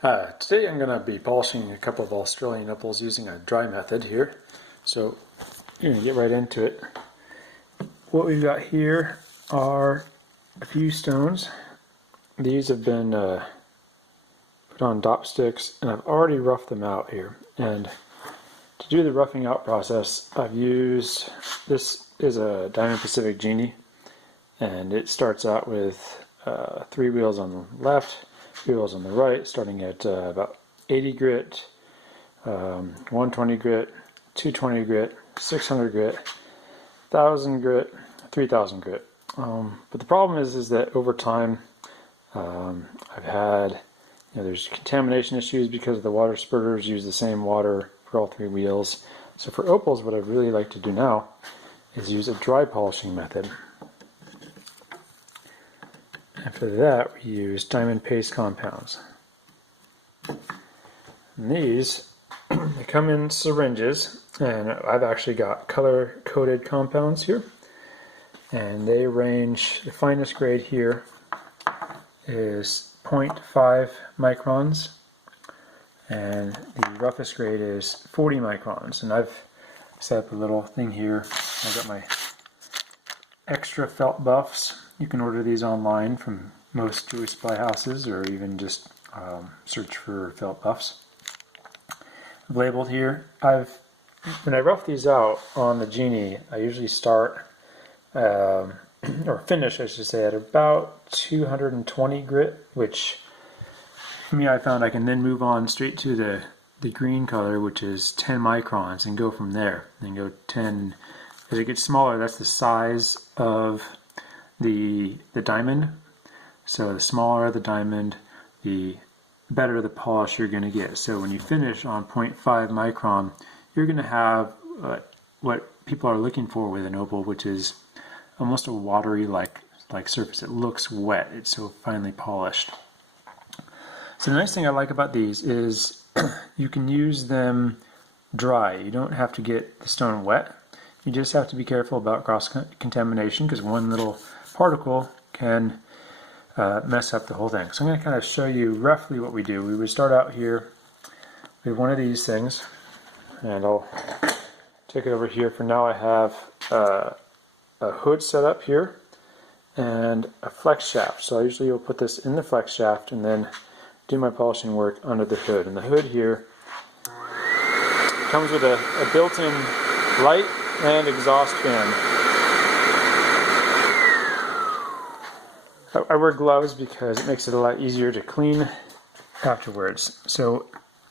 Today I'm going to be polishing a couple of Australian opals using a dry method here. So you're going to get right into it. What we've got here are a few stones. These have been put on dop sticks and I've already roughed them out here. And to do the roughing out process I've used, this is a Diamond Pacific Genie, and it starts out with 3 wheels on the left, wheels on the right, starting at about 80 grit, 120 grit, 220 grit, 600 grit, 1000 grit, 3000 grit. But the problem is that over time I've had, there's contamination issues because the water spurters use the same water for all 3 wheels. So for opals, what I'd really like to do now is use a dry polishing method. And for that, we use diamond paste compounds. And these, they come in syringes, and I've actually got color-coded compounds here. And they range, the finest grade here is 0.5 microns, and the roughest grade is 40 microns. And I've set up a little thing here. I've got my extra felt buffs. You can order these online from most jewelry supply houses, or even just search for felt buffs. I've labeled here. When I rough these out on the Genie, I usually start or finish, I should say, at about 220 grit, which for me I found I can then move on straight to the green color, which is 10 microns, and go from there. And go 10. As it gets smaller, that's the size of the diamond. So the smaller the diamond, the better the polish you're going to get. So when you finish on 0.5 micron, you're going to have what people are looking for with an opal, which is almost a watery like surface. It looks wet. It's so finely polished. So the nice thing I like about these is you can use them dry. You don't have to get the stone wet. You just have to be careful about cross-contamination, because one little particle can mess up the whole thing. So I'm going to kind of show you roughly what we do. We would start out here with one of these things, and I'll take it over here. For now I have a hood set up here and a flex shaft. So I usually will put this in the flex shaft and then do my polishing work under the hood. And the hood here comes with a built-in light and exhaust fan. I wear gloves because it makes it a lot easier to clean afterwards. So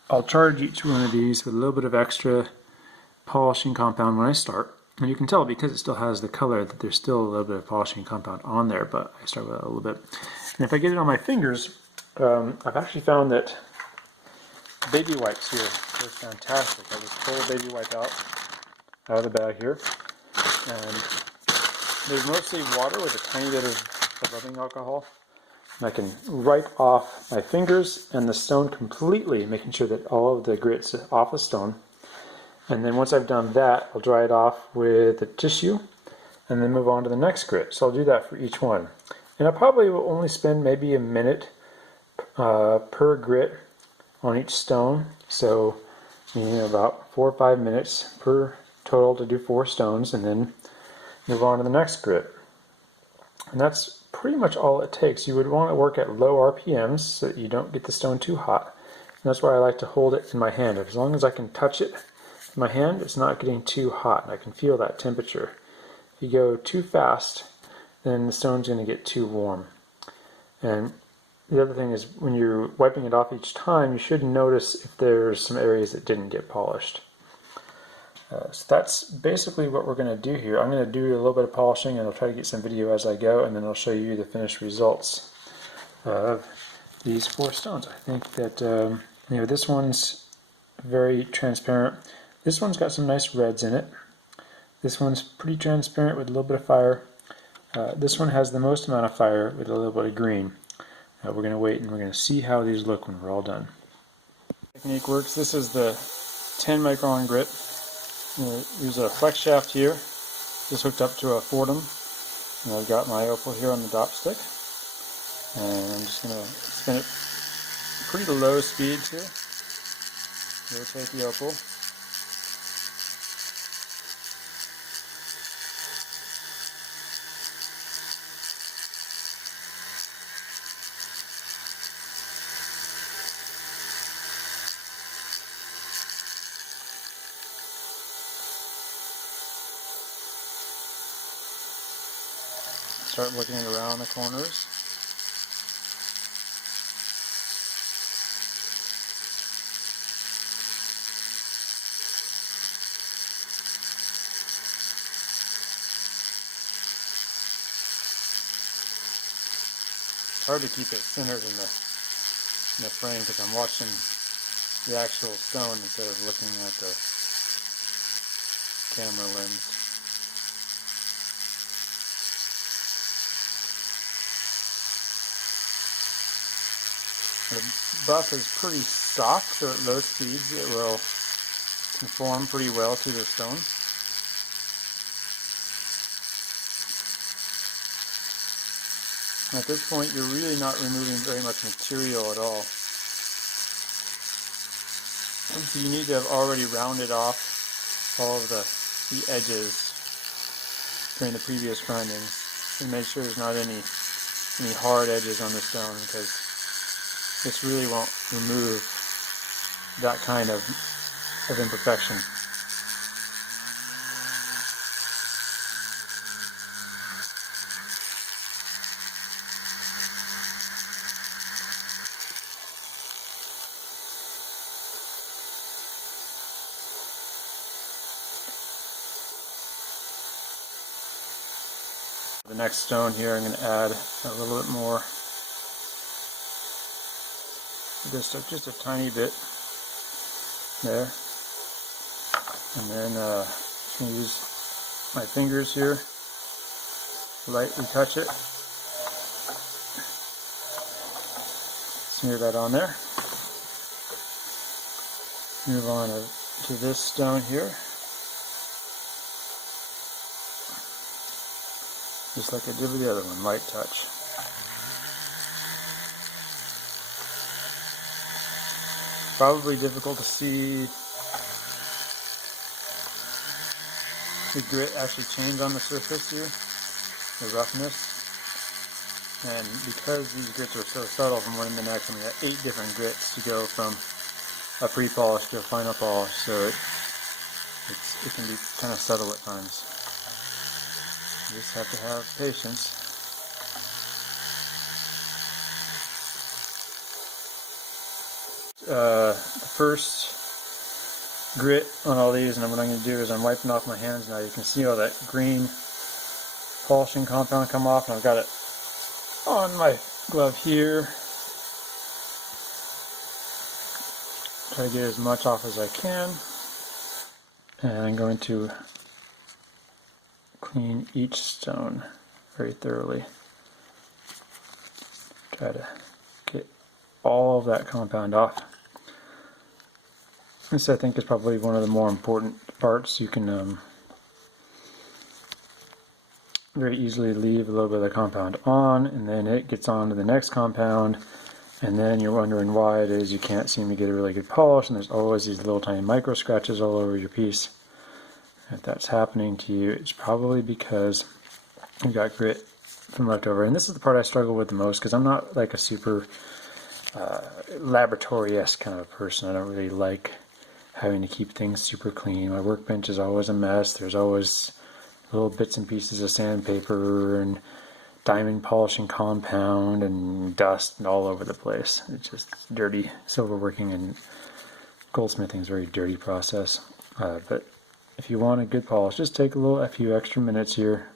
I'll charge each one of these with a little bit of extra polishing compound when I start. And you can tell, because it still has the color, that there's still a little bit of polishing compound on there, but I start with a little bit. And if I get it on my fingers, I've actually found that baby wipes here are fantastic. I just pull a baby wipe out of the bag here, and there's mostly water with a tiny bit of rubbing alcohol. And I can wipe off my fingers and the stone completely, making sure that all of the grit's off the stone. And then once I've done that, I'll dry it off with a tissue and then move on to the next grit. So I'll do that for each one. And I probably will only spend maybe a minute per grit on each stone. So about 4 or 5 minutes per total to do 4 stones, and then move on to the next grit. And that's pretty much all it takes. You would want to work at low RPMs so that you don't get the stone too hot. And that's why I like to hold it in my hand. As long as I can touch it in my hand, it's not getting too hot, and I can feel that temperature. If you go too fast, then the stone's going to get too warm. And the other thing is, when you're wiping it off each time, you should notice if there's some areas that didn't get polished. So that's basically what we're going to do here. I'm going to do a little bit of polishing, and I'll try to get some video as I go, and then I'll show you the finished results of these 4 stones. I think that this one's very transparent. This one's got some nice reds in it. This one's pretty transparent with a little bit of fire. This one has the most amount of fire with a little bit of green. We're going to wait and we're going to see how these look when we're all done. Technique works. This is the 10 micron grit. Use a flex shaft here. Just hooked up to a Fordham. And I've got my opal here on the dop stick. And I'm just going to spin it pretty low speeds here. Rotate the opal. Start looking around the corners. It's hard to keep it centered in the frame because I'm watching the actual stone instead of looking at the camera lens. The buff is pretty soft, so at low speeds it will conform pretty well to the stone. At this point, you're really not removing very much material at all. So you need to have already rounded off all of the edges during the previous grindings and make sure there's not any hard edges on the stone, because this really won't remove that kind of imperfection. The next stone here, I'm going to add a little bit more. Just a tiny bit there, and then just going to use my fingers here, lightly touch it, smear that on there. Move on to this stone here, just like I did with the other one, light touch. Probably difficult to see the grit actually change on the surface here, the roughness. And because these grits are so subtle from one to the next, I mean, we got 8 different grits to go from a pre-polish to a final polish, so it can be kind of subtle at times. You just have to have patience. The first grit on all these, and what I'm going to do is I'm wiping off my hands now. You can see all that green polishing compound come off, and I've got it on my glove here. Try to get as much off as I can, and I'm going to clean each stone very thoroughly. Try to get all of that compound off. This, I think, is probably one of the more important parts. You can very easily leave a little bit of the compound on, and then it gets on to the next compound, and then you're wondering why it is you can't seem to get a really good polish, and there's always these little tiny micro scratches all over your piece. If that's happening to you, it's probably because you've got grit from leftover. And this is the part I struggle with the most, because I'm not like a super laboratory-esque kind of person. I don't really like having to keep things super clean. My workbench is always a mess. There's always little bits and pieces of sandpaper and diamond polishing compound and dust and all over the place. It's just dirty. Silverworking and goldsmithing is a very dirty process. But if you want a good polish, just take a few extra minutes here.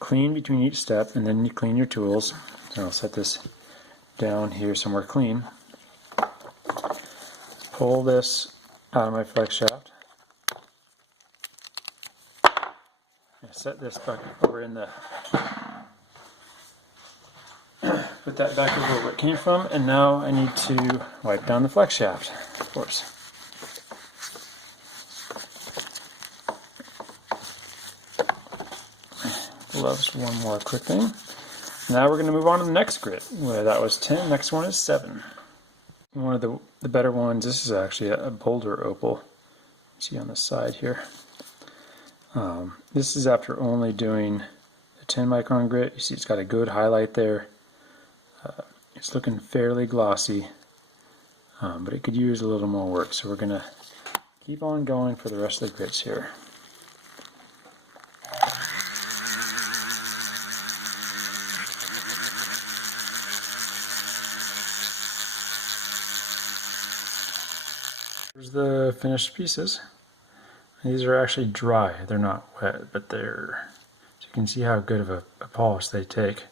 Clean between each step, and then you clean your tools. So I'll set this down here somewhere clean. Pull this out of my flex shaft. I set this back over in the, put that back over where it came from, and now I need to wipe down the flex shaft, of course. Loves one more quick thing. Now we're going to move on to the next grit. Well, that was 10, next one is 7. One of the better ones, this is actually a boulder opal. See on the side here. This is after only doing a 10 micron grit. You see it's got a good highlight there. It's looking fairly glossy, but it could use a little more work. So we're going to keep on going for the rest of the grits here. Here's the finished pieces. These are actually dry. They're not wet, but they're, so you can see how good of a polish they take.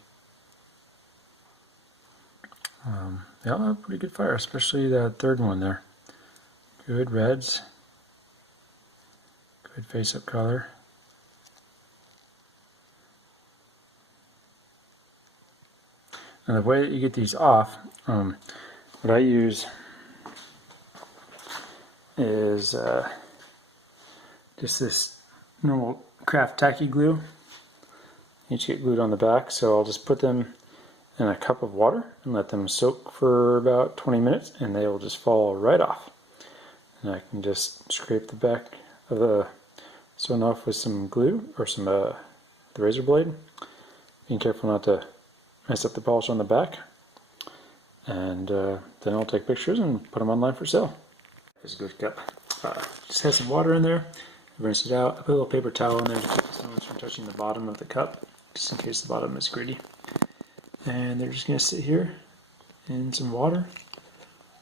They all have pretty good fire, especially that third one there. Good reds. Good face-up color. Now the way that you get these off, what I use is just this normal craft tacky glue. Each get glued on the back, so I'll just put them in a cup of water and let them soak for about 20 minutes and they will just fall right off. And I can just scrape the back of the stone off with some glue or some the razor blade. Being careful not to mess up the polish on the back. And then I'll take pictures and put them online for sale. Here's a good cup. Just has some water in there. Rinse it out. I put a little paper towel in there to keep the stones from touching the bottom of the cup, just in case the bottom is gritty. And they're just going to sit here in some water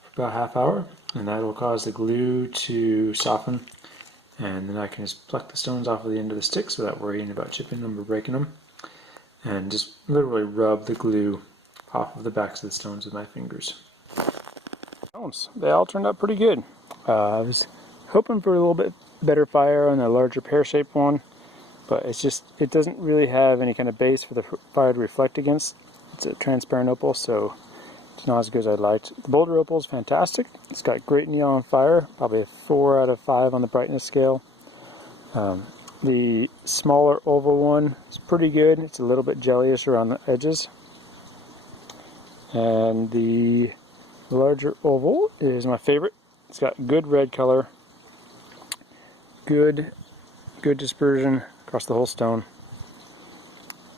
for about a half hour, and that will cause the glue to soften. And then I can just pluck the stones off of the end of the sticks without worrying about chipping them or breaking them. And just literally rub the glue off of the backs of the stones with my fingers. They all turned out pretty good. I was hoping for a little bit better fire on the larger pear-shaped one, but it doesn't really have any kind of base for the fire to reflect against. It's a transparent opal, so it's not as good as I'd liked. The boulder opal is fantastic. It's got great neon fire, probably a 4 out of 5 on the brightness scale. The smaller oval one is pretty good. It's a little bit jellyish around the edges. And the larger oval is my favorite. It's got good red color, good dispersion across the whole stone,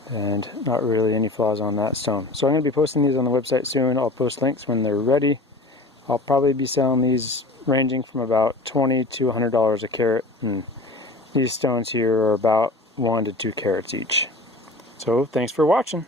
and not really any flaws on that stone. So I'm going to be posting these on the website soon. I'll post links when they're ready. I'll probably be selling these ranging from about $20 to $100 a carat, and these stones here are about 1 to 2 carats each. So thanks for watching.